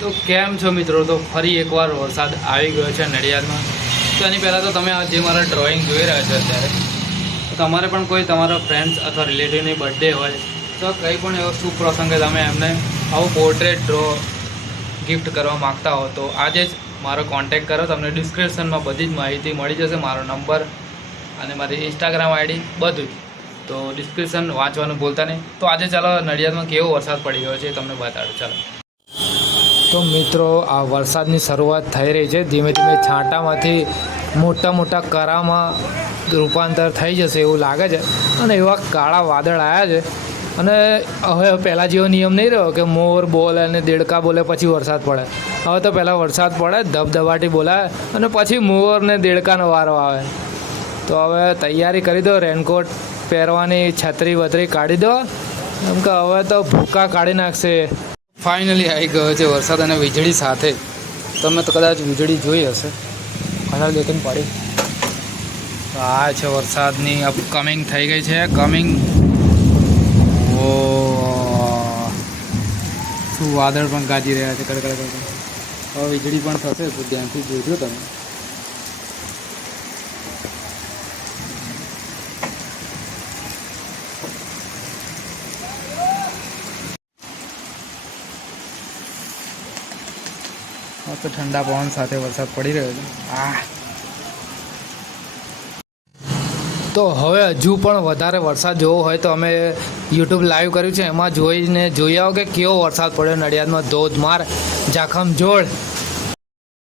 તો કેમ છો મિત્રો? તો ફરી એકવાર વરસાદ આવી ગયો છે નડિયાદમાં. તો એની પહેલાં તો તમે આ જે મારા ડ્રોઈંગ જોઈ રહ્યા છો અત્યારે તમારે પણ કોઈ તમારા ફ્રેન્ડ્સ અથવા રિલેટિવની બર્થડે હોય, તો કંઈ પણ એવો શુભ પ્રસંગે તમે એમને આવું પોર્ટ્રેટ ડ્રો ગિફ્ટ કરવા માગતા હો, તો આજે જ મારો કોન્ટેક કરો. તમને ડિસ્ક્રિપ્શનમાં બધી જ માહિતી મળી જશે, મારો નંબર અને મારી ઇન્સ્ટાગ્રામ આઈડી બધું જ. તો ડિસ્ક્રિપ્શન વાંચવાનું ભૂલતા નહીં. તો આજે ચાલો નડિયાદમાં કેવો વરસાદ પડી ગયો છે તમને બતાડું. ચાલો. તો મિત્રો, આ વરસાદની શરૂઆત થઈ રહી છે. ધીમે ધીમે છાંટામાંથી મોટા મોટા કરામાં રૂપાંતર થઈ જશે એવું લાગે છે. અને એવા કાળા વાદળ આવ્યા છે. અને હવે પહેલાં જેવો નિયમ નહીં રહ્યો કે મોર બોલે અને દેડકા બોલે પછી વરસાદ પડે. હવે તો પહેલાં વરસાદ પડે, ધબધબાટી બોલાય અને પછી મોર ને દેડકાનો વારો આવે. તો હવે તૈયારી કરી દો, રેનકોટ પહેરવાની છત્રી વતરી કાઢી દો. એમ કે હવે તો ભૂકા કાઢી નાખશે. ફાઇનલી આવી ગયો છે વરસાદ અને વીજળી સાથે. તમે તો કદાચ વીજળી જોઈ હશે. ઘણા લેકિન પડી તો આ છે વરસાદની અપકમિંગ થઈ ગઈ છે. કમિંગ ઓ, શું વાદળ પણ ગાજી રહ્યા છે. કડકડ. હવે વીજળી પણ થશે, તો ધ્યાનથી જોજો તમે. મસ્ત ઠંડા પવન સાથે વરસાદ પડી રહ્યો છે. આ. તો હવે હજુ પણ વધારે વરસાદ જોવો હોય તો અમે યુટ્યુબ લાઈવ કર્યું છે. એમાં જોઈને જોઈ આવો કે કેવો વરસાદ પડ્યો નડિયાદમાં ધોધમાર, જાખમ જોડ